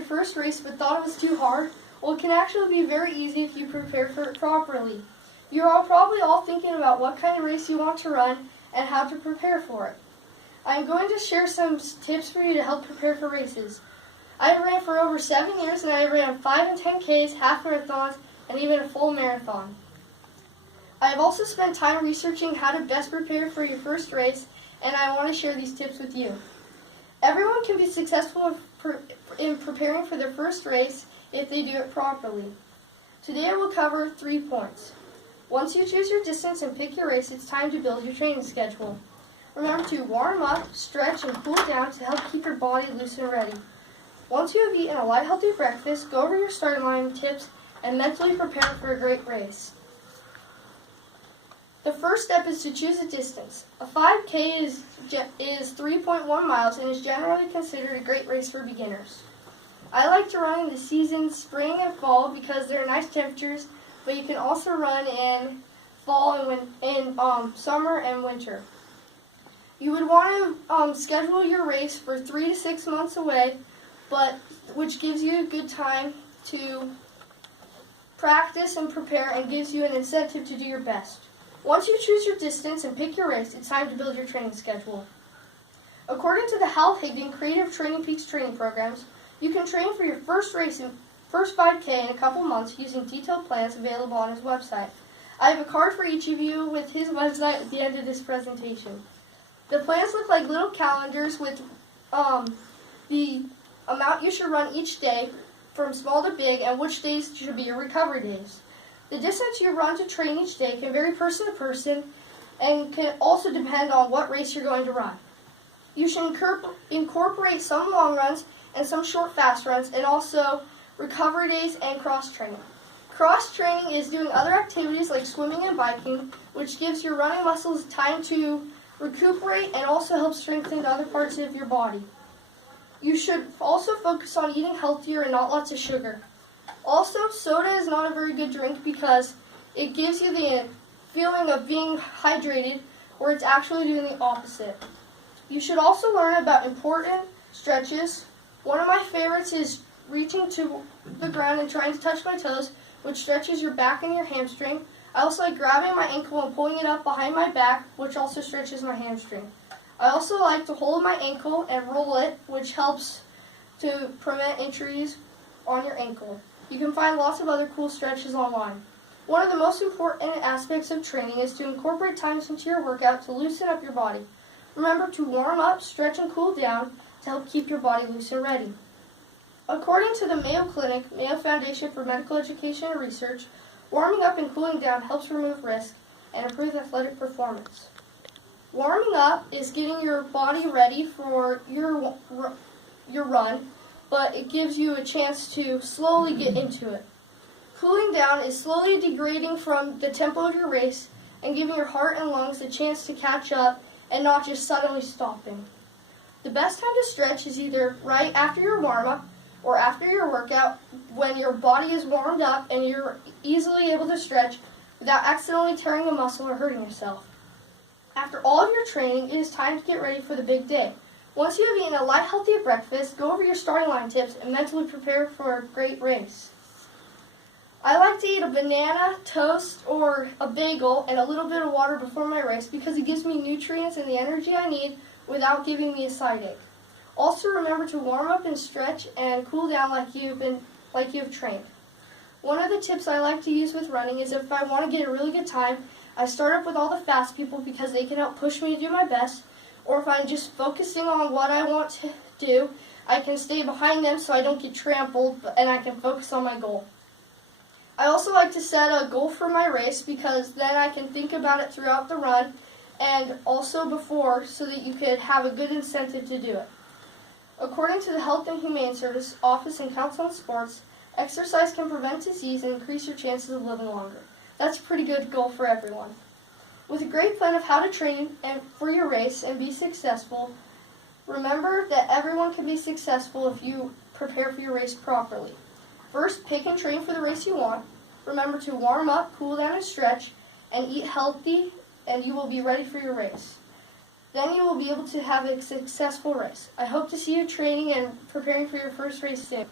your first race but thought it was too hard? Well, it can actually be very easy if you prepare for it properly. You're probably all thinking about what kind of race you want to run and how to prepare for it. I'm going to share some tips for you to help prepare for races. I ran for over 7 years, and I ran 5 and 10Ks, half marathons, and even a full marathon. I have also spent time researching how to best prepare for your first race, and I want to share these tips with you. Everyone can be successful in preparing for their first race if they do it properly. Today I will cover 3 points. Once you choose your distance and pick your race, it's time to build your training schedule. Remember to warm up, stretch, and cool down to help keep your body loose and ready. Once you have eaten a light, healthy breakfast, go over your starting line tips and mentally prepare for a great race. The first step is to choose a distance. A 5K is 3.1 miles and is generally considered a great race for beginners. I like to run in the seasons spring and fall because there are nice temperatures, but you can also run in fall and in summer and winter. You would want to schedule your race for 3 to 6 months away, which gives you a good time to practice and prepare and gives you an incentive to do your best. Once you choose your distance and pick your race, it's time to build your training schedule. According to the Hal Higdon Creative Training Peaks training programs, you can train for your first 5K in a couple months using detailed plans available on his website. I have a card for each of you with his website at the end of this presentation. The plans look like little calendars with the amount you should run each day from small to big and which days should be your recovery days. The distance you run to train each day can vary person to person and can also depend on what race you're going to run. You should incorporate some long runs and some short fast runs and also recovery days and cross-training. Cross-training is doing other activities like swimming and biking, which gives your running muscles time to recuperate and also helps strengthen other parts of your body. You should also focus on eating healthier and not lots of sugar. Also, soda is not a very good drink because it gives you the feeling of being hydrated, where it's actually doing the opposite. You should also learn about important stretches. One of my favorites is reaching to the ground and trying to touch my toes, which stretches your back and your hamstring. I also like grabbing my ankle and pulling it up behind my back, which also stretches my hamstring. I also like to hold my ankle and roll it, which helps to prevent injuries on your ankle. You can find lots of other cool stretches online. One of the most important aspects of training is to incorporate times into your workout to loosen up your body. Remember to warm up, stretch, and cool down to help keep your body loose and ready. According to the Mayo Clinic, Mayo Foundation for Medical Education and Research, warming up and cooling down helps remove risk and improve athletic performance. Warming up is getting your body ready for your run, but it gives you a chance to slowly get into it. Cooling down is slowly degrading from the tempo of your race and giving your heart and lungs a chance to catch up and not just suddenly stopping. The best time to stretch is either right after your warm-up or after your workout when your body is warmed up and you're easily able to stretch without accidentally tearing a muscle or hurting yourself. After all of your training, it is time to get ready for the big day. Once you have eaten a light, healthy breakfast, go over your starting line tips and mentally prepare for a great race. I like to eat a banana, toast, or a bagel and a little bit of water before my race because it gives me nutrients and the energy I need without giving me a side ache. Also remember to warm up and stretch and cool down like you've trained. One of the tips I like to use with running is if I want to get a really good time, I start up with all the fast people because they can help push me to do my best, or if I'm just focusing on what I want to do, I can stay behind them so I don't get trampled and I can focus on my goal. I also like to set a goal for my race because then I can think about it throughout the run and also before so that you could have a good incentive to do it. According to the Health and Humane Service Office and Council on Sports, exercise can prevent disease and increase your chances of living longer. That's a pretty good goal for everyone. With a great plan of how to train for your race and be successful, remember that everyone can be successful if you prepare for your race properly. First, pick and train for the race you want. Remember to warm up, cool down, and stretch, and eat healthy, and you will be ready for your race. Then you will be able to have a successful race. I hope to see you training and preparing for your first race soon.